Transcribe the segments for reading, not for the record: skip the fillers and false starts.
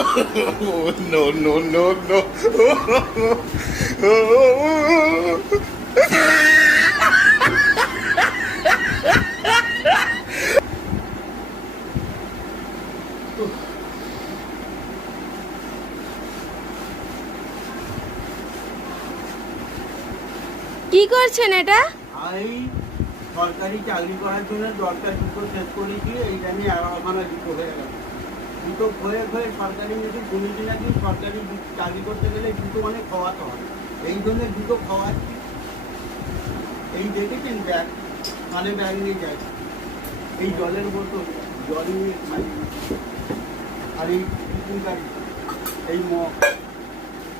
Oh, no, no, no, no. কি করছেন এটা? আমি সরকারি চাকরি করার জন্য দরকার দুটো শেষ করেছি, এইটা নিয়ে 11খানা জুতো হয়ে গেল। জুতো খয়ে খয়ে সরকারি যদি শুনেছি নাকি সরকারি চাকরি করতে গেলে জুতো অনেক খাওয়াতে হয়, এই জন্য জুতো খাওয়াচ্ছি। এই দেখেছেন ব্যাগ, মানে ব্যাগ নিয়ে যায়, এই জলের বোতল, জল নিয়ে খাই। আর এই টিফিন গাড়ি, এই মগ,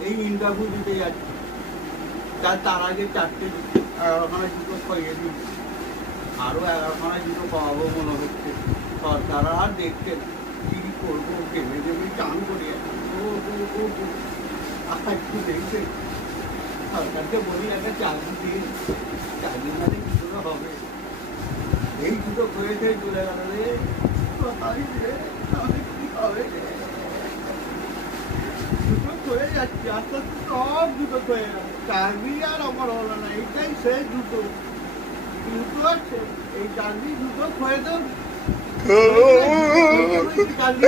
এই ইন্টারভিউ দিতে যাচ্ছি, তার আগে 11খানা জুতো খাইয়ে দিই, আরও 11খানা জুতো পাওয়াবো মনে হচ্ছে। সরকার আর দেখছে না, কি করবো, কেমে কেমে চান করি একটু দেখবে। সরকারকে বলি একটা চাকরি দিন, চাকরি মানে কিছু হবে। এই জুতো খয়ে খেয়ে চলে গেল রে, কোথায় রে, তাহলে কি হবে রে? জুতো খয়ে যাচ্ছে, আস্তে আস্তে সব জুতো খয়ে গেল, চাকরি আর আমার হলো না। এইটাই শেষ জুতো, জুতো আছে, এই চাকরি জুতো খয়ে দেব। চাকরি